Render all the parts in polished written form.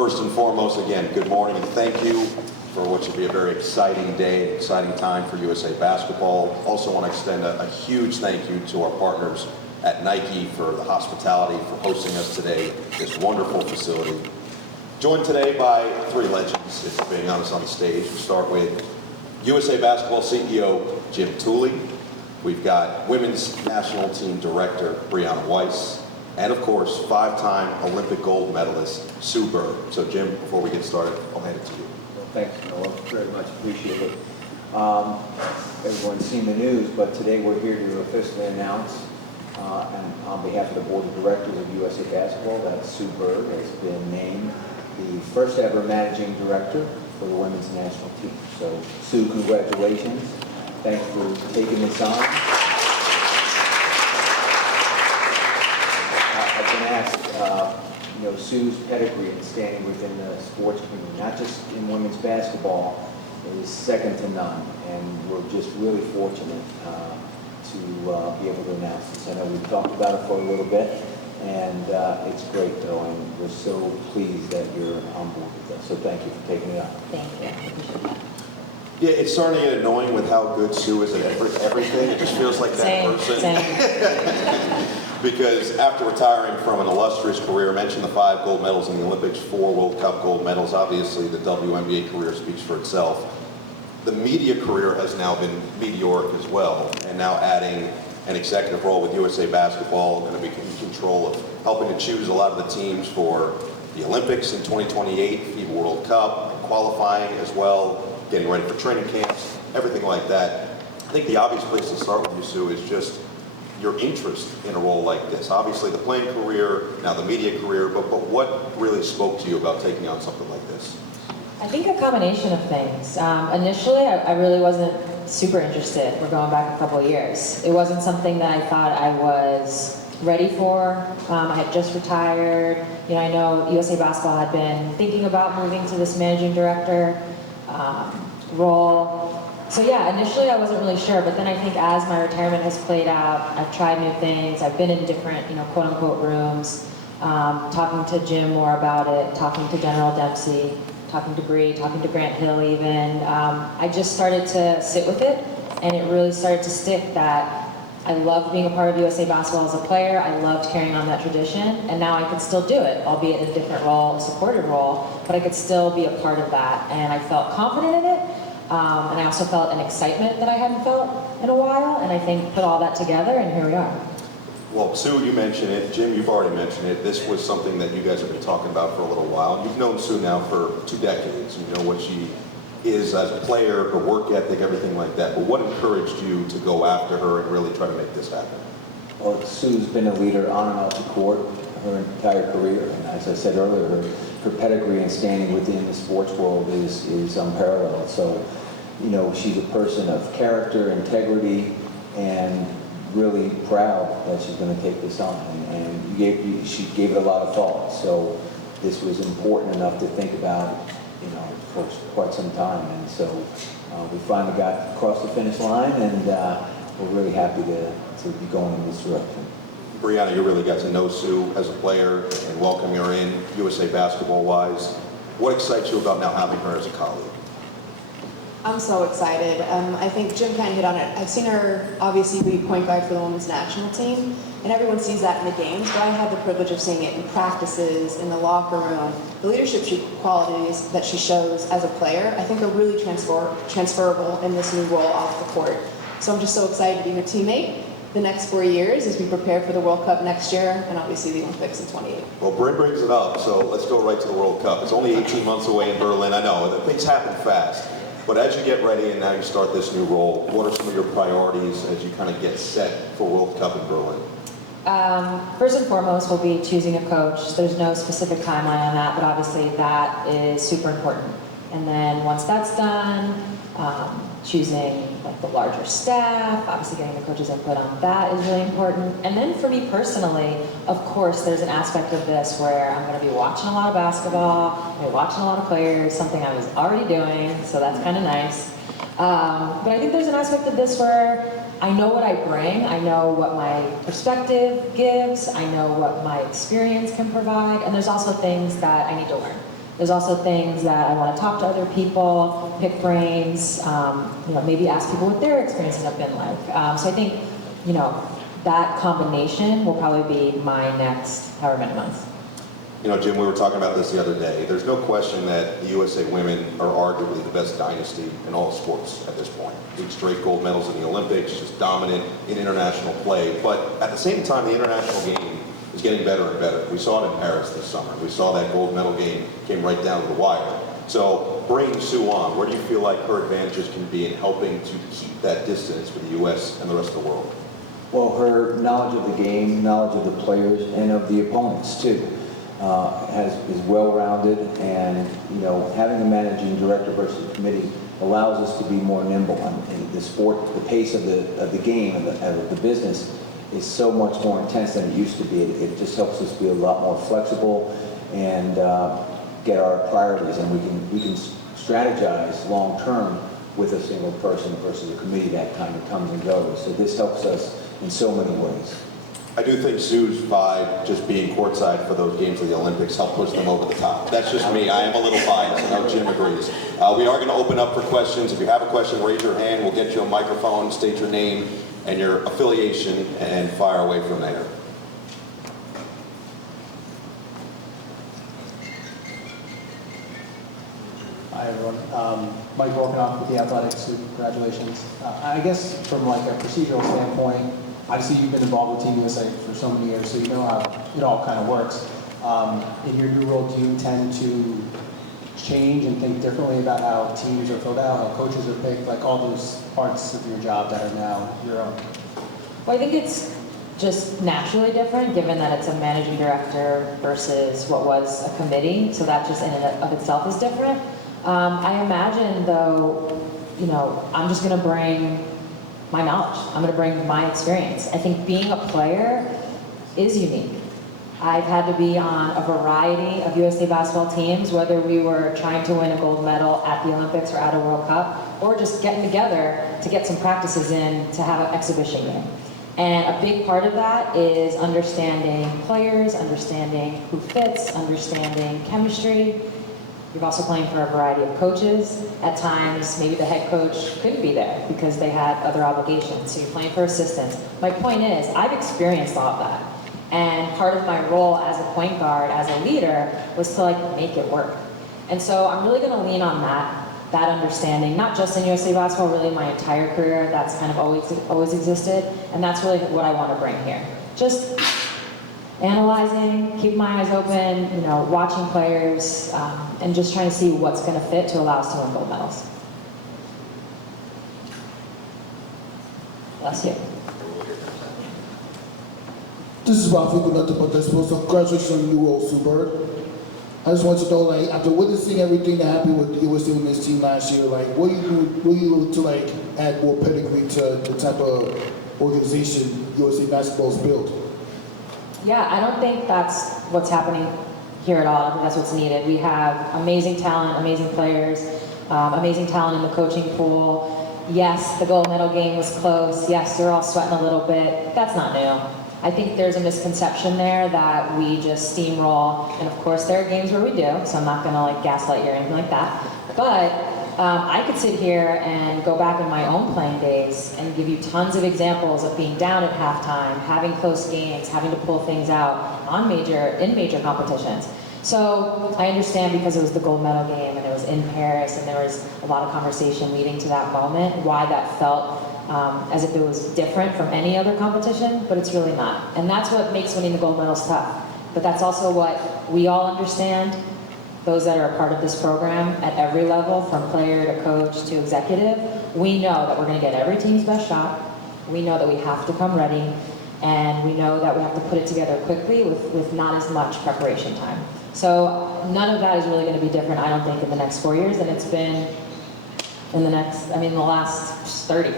First and foremost, again, good morning and thank you for what should be a very exciting day, exciting time for USA Basketball. Also want to extend a huge thank you to our partners at Nike for the hospitality, for hosting us today, this wonderful facility. Joined today by three legends, if we're being honest, on the stage. We start with USA Basketball CEO Jim Tooley. We've got Women's National Team Director Brianna Weiss. And of course, five-time Olympic gold medalist Sue Bird. So Jim, before we get started, I'll hand it to you. Well, thanks, Noah. Very much appreciate it. Everyone's seen the news, but today we're here to officially announce, and on behalf of the Board of Directors of USA Basketball, that Sue Bird has been named the first ever Managing Director for the Women's National Team. So, Sue, congratulations. Thanks for taking this on. I've been asked, Sue's pedigree and standing within the sports community, not just in women's basketball, is second to none. And we're just really fortunate to be able to announce this. I know we've talked about it for a little bit, and it's great, though, and we're so pleased that you're on board with us. So thank you for taking it on. Thank you. I appreciate that. Yeah, it's starting to get annoying with how good Sue is at everything. It just feels like that person. Same. Because after retiring from an illustrious career, I mentioned the 5 gold medals in the Olympics, 4 World Cup gold medals. Obviously, the WNBA career speaks for itself. The media career has now been meteoric as well, and now adding an executive role with USA Basketball, going to be in control of helping to choose a lot of the teams for the Olympics in 2028, FIBA World Cup, and qualifying as well, getting ready for training camps, everything like that. I think the obvious place to start with you, Sue, is just your interest in a role like this. Obviously the playing career, now the media career, but what really spoke to you about taking on something like this? I think a combination of things. Initially, I really wasn't super interested. We're going back a couple of years. It wasn't something that I thought I was ready for. I had just retired. I know USA Basketball had been thinking about moving to this managing director role. So yeah, initially I wasn't really sure, but then I think as my retirement has played out, I've tried new things. I've been in different, quote unquote rooms, talking to Jim more about it, talking to General Dempsey, talking to Bree, talking to Grant Hill even. I just started to sit with it, and it really started to stick that I loved being a part of USA Basketball as a player. I loved carrying on that tradition, and now I could still do it, albeit in a different role, a supportive role, but I could still be a part of that, and I felt confident in it. And I also felt an excitement that I hadn't felt in a while, and I think put all that together, and here we are. Well, Sue, you mentioned it. Jim, you've already mentioned it. This was something that you guys have been talking about for a little while. You've known Sue now for 2 decades. You know what she is as a player, her work ethic, everything like that. But what encouraged you to go after her and really try to make this happen? Well, Sue's been a leader on and off the court her entire career, and as I said earlier, her pedigree and standing within the sports world is unparalleled. So, she's a person of character, integrity, and really proud that she's going to take this on. And she gave it a lot of thought. So this was important enough to think about, for quite some time. And so we finally got across the finish line, and we're really happy to be going in this direction. Brianna, you really got to know Sue as a player and welcome her in, USA Basketball-wise. What excites you about now having her as a colleague? I'm so excited. I think Jim kind of hit on it. I've seen her obviously be point guard for the women's national team, and everyone sees that in the games, but I had the privilege of seeing it in practices, in the locker room. The leadership qualities that she shows as a player, I think are really transferable in this new role off the court. So I'm just so excited to be her teammate the next 4 years as we prepare for the World Cup next year, and obviously the Olympics in 28. Well, Bryn brings it up, so let's go right to the World Cup. It's only 18 months away in Berlin. I know, things happen fast. But as you get ready and now you start this new role, what are some of your priorities as you kind of get set for World Cup in Berlin? First and foremost, we'll be choosing a coach. There's no specific timeline on that, but obviously that is super important. And then once that's done, choosing the larger staff, obviously getting the coach's input on that is really important. And then for me personally, of course, there's an aspect of this where I'm going to be watching a lot of basketball, I'm going to be watching a lot of players, something I was already doing, so that's kind of nice. But I think there's an aspect of this where I know what I bring, I know what my perspective gives, I know what my experience can provide, and there's also things that I need to learn. There's also things that I want to talk to other people, pick brains, maybe ask people what their experiences have been like. So I think, that combination will probably be my next however many months. Jim, we were talking about this the other day. There's no question that the USA women are arguably the best dynasty in all sports at this point. 8 straight gold medals in the Olympics, just dominant in international play. But at the same time, the international game is getting better and better. We saw it in Paris this summer. We saw that gold medal game came right down to the wire. So bringing Sue on, where do you feel like her advantages can be in helping to keep that distance with the U.S. and the rest of the world? Well, her knowledge of the game, knowledge of the players, and of the opponents too, is well-rounded, and having a managing director versus a committee allows us to be more nimble. And the sport, the pace of the game and of the business is so much more intense than it used to be. It just helps us be a lot more flexible and get our priorities, and we can strategize long-term with a single person versus a committee that kind of comes and goes. So this helps us in so many ways. I do think Sue's vibe, just being courtside for those games of the Olympics, helped push them over the top. That's just me. I am a little biased. I know Jim agrees. We are going to open up for questions. If you have a question, raise your hand. We'll get you a microphone, state your name and your affiliation, and fire away from there. Hi everyone, Mike Volkanoff with the Athletics, congratulations. I guess from like a procedural standpoint, obviously you've been involved with Team USA for so many years, so you know how it all kind of works. In your new role, do you intend to change and think differently about how teams are filled out, how coaches are picked, like all those parts of your job that are now your own? Well, I think it's just naturally different given that it's a managing director versus what was a committee, so that just in and of itself is different. I imagine though, I'm just going to bring my knowledge. I'm going to bring my experience. I think being a player is unique. I've had to be on a variety of USA basketball teams, whether we were trying to win a gold medal at the Olympics or at a World Cup, or just getting together to get some practices in to have an exhibition game. And a big part of that is understanding players, understanding who fits, understanding chemistry. You're also playing for a variety of coaches. At times, maybe the head coach couldn't be there because they had other obligations. So you're playing for assistants. My point is, I've experienced all of that. And part of my role as a point guard, as a leader, was to make it work. And so I'm really gonna lean on that understanding, not just in USA basketball, really my entire career. That's kind of always existed. And that's really what I wanna bring here. Just analyzing, keep my eyes open, watching players, and just trying to see what's going to fit to allow us to win gold medals. Bless you. This is Ralph with nothing but this. So congratulations on the new role, Sue Bird. I just want to know, after witnessing everything that happened with the USA women's team last year, what are you doing to add more pedigree to the type of organization USA basketball is built? Yeah, I don't think that's what's happening here at all. I think that's what's needed. We have amazing talent, amazing players, amazing talent in the coaching pool. Yes, the gold medal game was close. Yes, they're all sweating a little bit. That's not new. I think there's a misconception there that we just steamroll. And of course, there are games where we do, so I'm not gonna gaslight you or anything like that. But I could sit here and go back in my own playing days and give you tons of examples of being down at halftime, having close games, having to pull things out in major competitions. So I understand because it was the gold medal game and it was in Paris and there was a lot of conversation leading to that moment, why that felt as if it was different from any other competition, but it's really not. And that's what makes winning the gold medals tough. But that's also what we all understand, those that are a part of this program at every level, from player to coach to executive. We know that we're going to get every team's best shot. We know that we have to come ready, and we know that we have to put it together quickly with not as much preparation time. So none of that is really going to be different, I don't think, in the next 4 years than it's been in the last 30.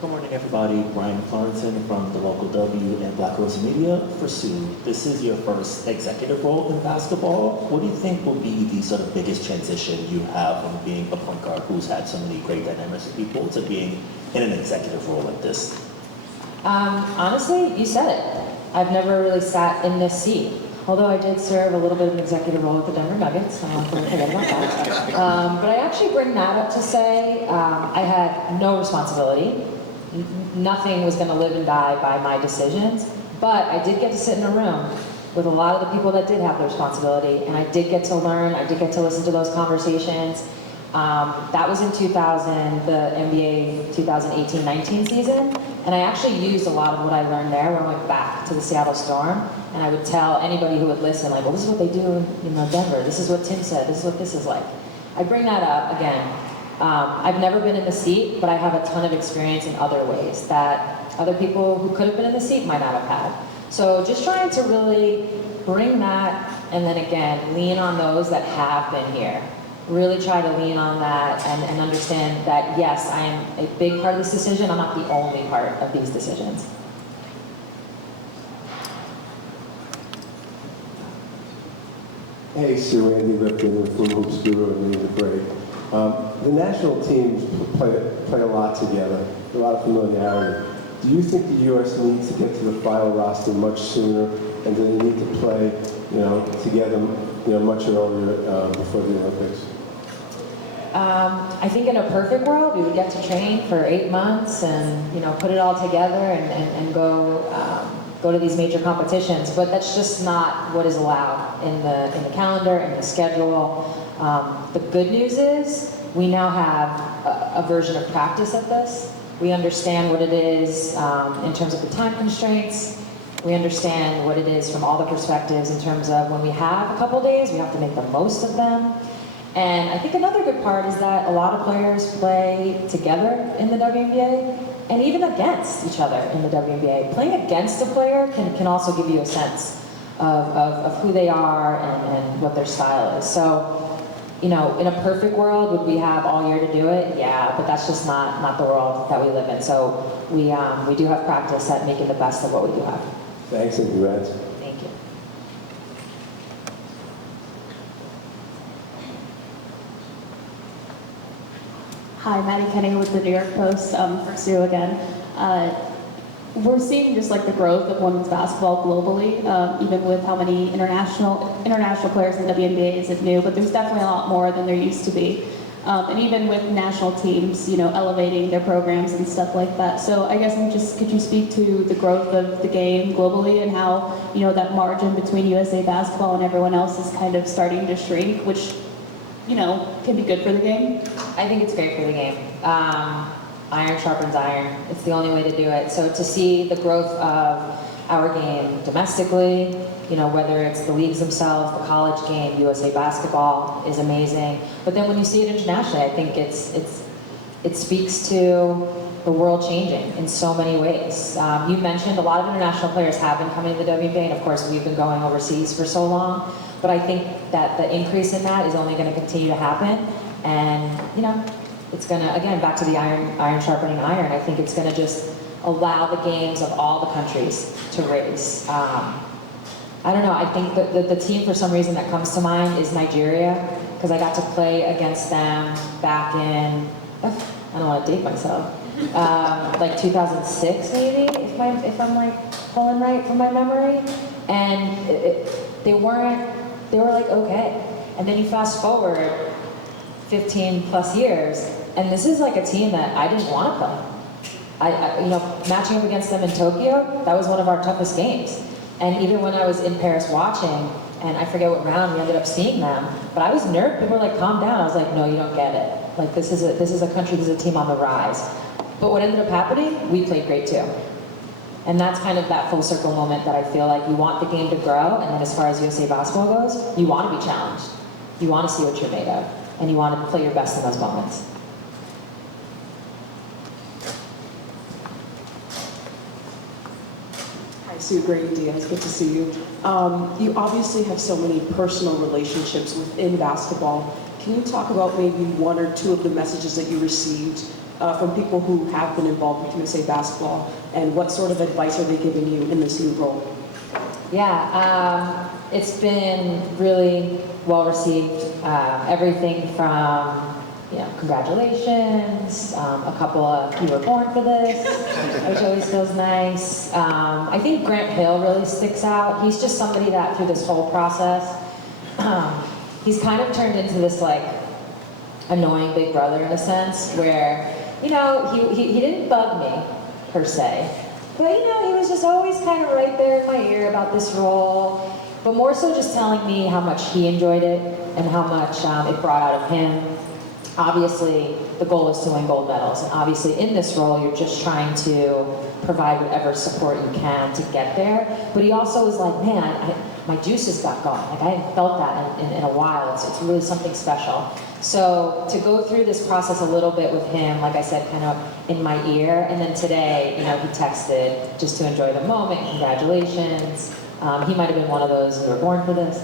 Good morning, everybody. Brian Florenson from the local W and Black Rose Media. For Sue, this is your first executive role in basketball. What do you think will be the sort of biggest transition you have from being a point guard who's had so many great dynamics with people to being in an executive role like this? Honestly, you said it. I've never really sat in this seat. Although I did serve a little bit of an executive role at the Denver Nuggets, I don't want to forget about that. But I actually bring that up to say I had no responsibility. Nothing was going to live and die by my decisions, but I did get to sit in a room with a lot of the people that did have the responsibility, and I did get to learn, I did get to listen to those conversations. That was in 2000, the NBA 2018-19 season, and I actually used a lot of what I learned there when I went back to the Seattle Storm, and I would tell anybody who would listen, like, well, this is what they do in Denver, this is what Tim said, this is what this is like. I bring that up again. I've never been in the seat, but I have a ton of experience in other ways that other people who could have been in the seat might not have had. So just trying to really bring that, and then again, lean on those that have been here. Really try to lean on that and understand that, yes, I am a big part of this decision. I'm not the only part of these decisions. Hey, Sue, Andy Lipton from Hoops Guru and Music Break. The national teams play a lot together, a lot of familiarity. Do you think the U.S. needs to get to the final roster much sooner, and do they need to play, together, much earlier before the Olympics? I think in a perfect world, we would get to train for 8 months and put it all together and go to these major competitions. But that's just not what is allowed in the calendar and the schedule. The good news is we now have a version of practice at this. We understand what it is in terms of the time constraints. We understand what it is from all the perspectives in terms of when we have a couple days, we have to make the most of them. And I think another good part is that a lot of players play together in the WNBA and even against each other in the WNBA. Playing against a player can also give you a sense of who they are and what their style is. So, in a perfect world, would we have all year to do it? Yeah, but that's just not the world that we live in. So we do have practice at making the best of what we do have. Thanks and congrats. Thank you. Hi, Maddie Kenning with the New York Post, for Sue again. We're seeing just like the growth of women's basketball globally, even with how many international players in the WNBA isn't new, but there's definitely a lot more than there used to be. And even with national teams, elevating their programs and stuff like that. So I guess could you speak to the growth of the game globally and how, that margin between USA basketball and everyone else is kind of starting to shrink, which, can be good for the game? I think it's great for the game. Iron sharpens iron. It's the only way to do it. So to see the growth of our game domestically, whether it's the leagues themselves, the college game, USA basketball is amazing. But then when you see it internationally, I think it speaks to the world changing in so many ways. You mentioned a lot of international players have been coming to the WNBA, and of course we've been going overseas for so long. But I think that the increase in that is only going to continue to happen, and it's going to, again, back to the iron sharpening iron. I think it's going to just allow the games of all the countries to raise. I don't know, I think that the team for some reason that comes to mind is Nigeria, because I got to play against them back in, I don't want to date myself, like 2006 maybe, if I'm like pulling right from my memory. And they were like okay. And then you fast forward 15 plus years, and this is like a team that I didn't want to play. Matching up against them in Tokyo, that was one of our toughest games. And even when I was in Paris watching, and I forget what round we ended up seeing them, but I was nervous. People were like, calm down. I was like, no, you don't get it. Like, this is a country, this is a team on the rise. But what ended up happening, we played great too. And that's kind of that full circle moment that I feel like you want the game to grow, and then as far as USA basketball goes, you want to be challenged. You want to see what you're made of, and you want to play your best in those moments. Hi, Sue, Grady Diaz, good to see you. You obviously have so many personal relationships within basketball. Can you talk about maybe one or two of the messages that you received from people who have been involved with USA basketball, and what sort of advice are they giving you in this new role? Yeah, it's been really well received. Everything from, congratulations, a couple of you were born for this, which always feels nice. I think Grant Hill really sticks out. He's just somebody that through this whole process, he's kind of turned into this like annoying big brother in a sense where, he didn't bug me per se, but he was just always kind of right there in my ear about this role, but more so just telling me how much he enjoyed it and how much it brought out of him. Obviously, the goal is to win gold medals, and obviously in this role, you're just trying to provide whatever support you can to get there. But he also was like, man, my juices got going. Like I hadn't felt that in a while. It's really something special. So to go through this process a little bit with him, like I said, kind of in my ear, and then today, he texted just to enjoy the moment. Congratulations. He might have been one of those who were born for this.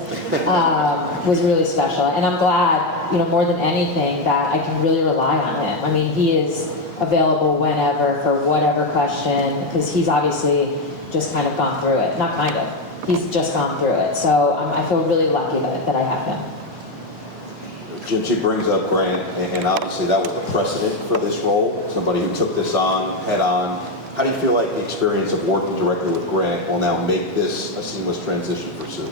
Was really special, and I'm glad, more than anything, that I can really rely on him. I mean, he is available whenever for whatever question, because he's obviously just kind of gone through it. Not kind of. He's just gone through it. So I feel really lucky that I have him. Jim, she brings up Grant, and obviously that was the precedent for this role, somebody who took this on head on. How do you feel like the experience of working directly with Grant will now make this a seamless transition for Sue?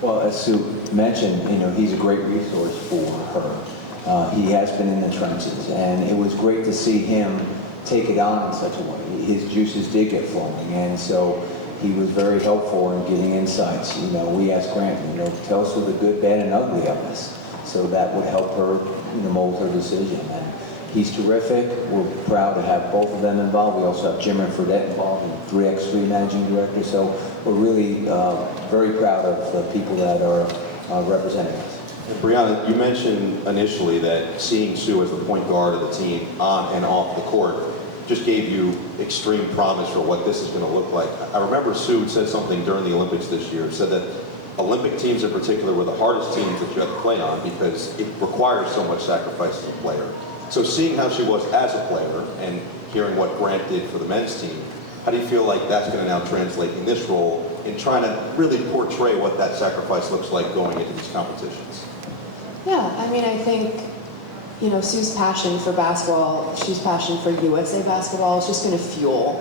Well, as Sue mentioned, he's a great resource for her. He has been in the trenches, and it was great to see him take it on in such a way. His juices did get flowing, and so he was very helpful in giving insights. We asked Grant, tell us the good, bad, and ugly of this. So that would help her, mold her decision. And he's terrific. We're proud to have both of them involved. We also have Jim and Fredette involved, and 3x3 managing director. So we're really very proud of the people that are representing us. And Brianna, you mentioned initially that seeing Sue as the point guard of the team on and off the court just gave you extreme promise for what this is going to look like. I remember Sue said something during the Olympics this year, said that Olympic teams in particular were the hardest teams that you have to play on because it requires so much sacrifice as a player. So seeing how she was as a player and hearing what Grant did for the men's team, how do you feel like that's going to now translate in this role in trying to really portray what that sacrifice looks like going into these competitions? Yeah, I think, Sue's passion for basketball, she's passion for USA basketball is just going to fuel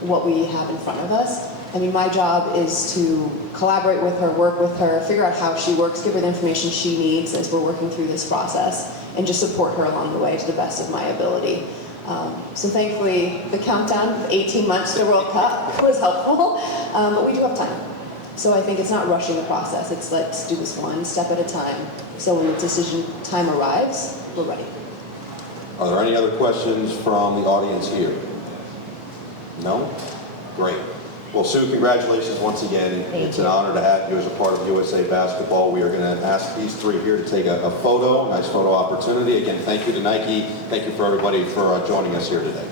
what we have in front of us. My job is to collaborate with her, work with her, figure out how she works, give her the information she needs as we're working through this process, and just support her along the way to the best of my ability. So thankfully, the countdown of 18 months to the World Cup was helpful, but we do have time. So I think it's not rushing the process. It's let's do this one step at a time. So when the decision time arrives, we're ready. Are there any other questions from the audience here? No? Great. Well, Sue, congratulations once again. It's an honor to have you as a part of USA Basketball. We are going to ask these three here to take a photo, nice photo opportunity. Again, thank you to Nike. Thank you for everybody for joining us here today.